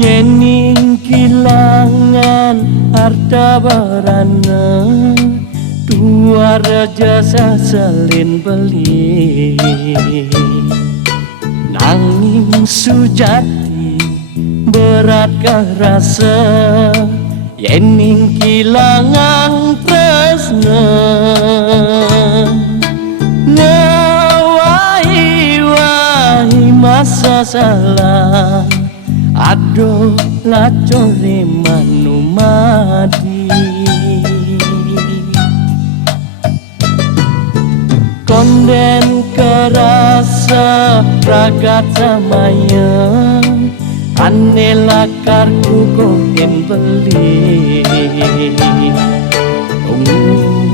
Yening kilangan harta barana, dua raja sasalin beli. Nanging sujati beratkah rasa, yening kilangan tresna. Ngawahi-wahi masa salah, aduh lacore manumadi. Konden kerasa ragat samaya, ane lakarku kohen beli.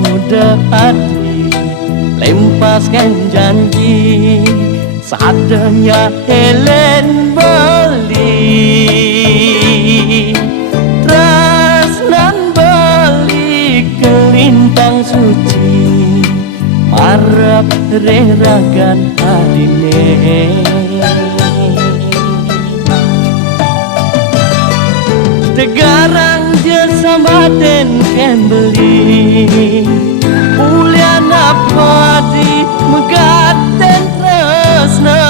Udah hati lempaskan janji, sadenya Helen beli. Tresnan beli kelintang suci, marap reragan haline. Tegarang jasa baden ken beli, ulian apa di megaten tresna.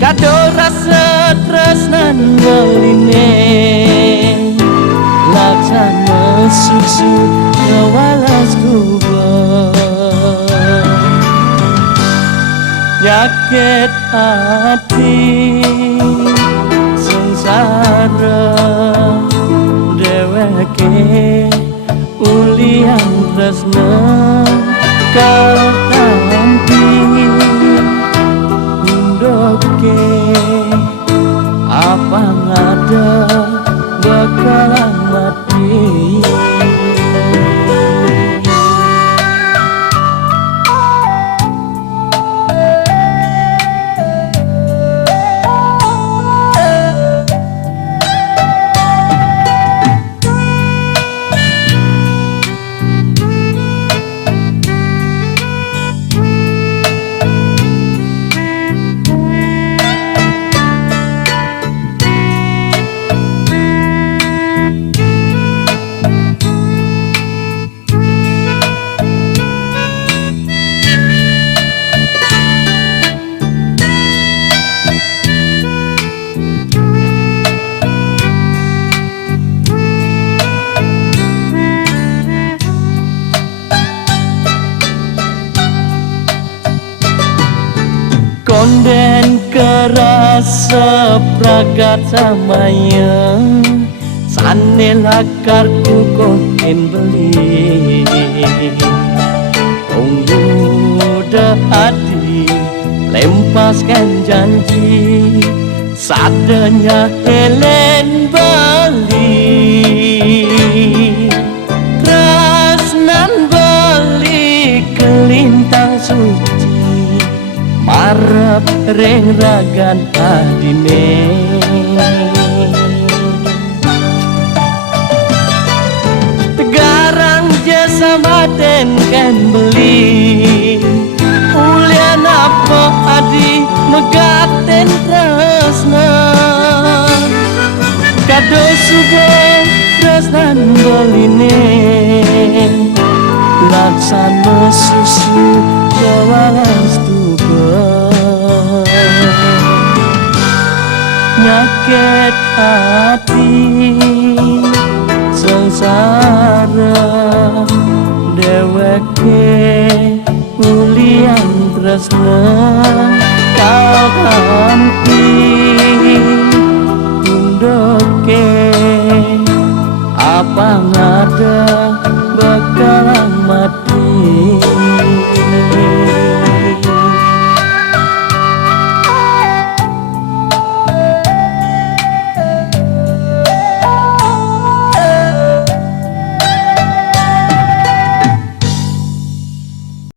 Kado rasa tresnan beline, laksana susu kewalas kubah. Nyakit hati sengsara, deweke ulian tresna. Kau tampi undoke, apa ngada bakalan mati. Konden kerasa pragat samaya, sane lakarku kohen beli. Udah hati lempaskan janji, sadenya Helen beli. Tresnan beli kelintang suci, marap reragan adine. Tegarang jasa baden kan beli, ulian apa adi megaten tresna. Kado subuh tresnan beline, laksana susu kewalas kubah. Nyakit hati sengsara, deweke ulian tresna. Kau hampi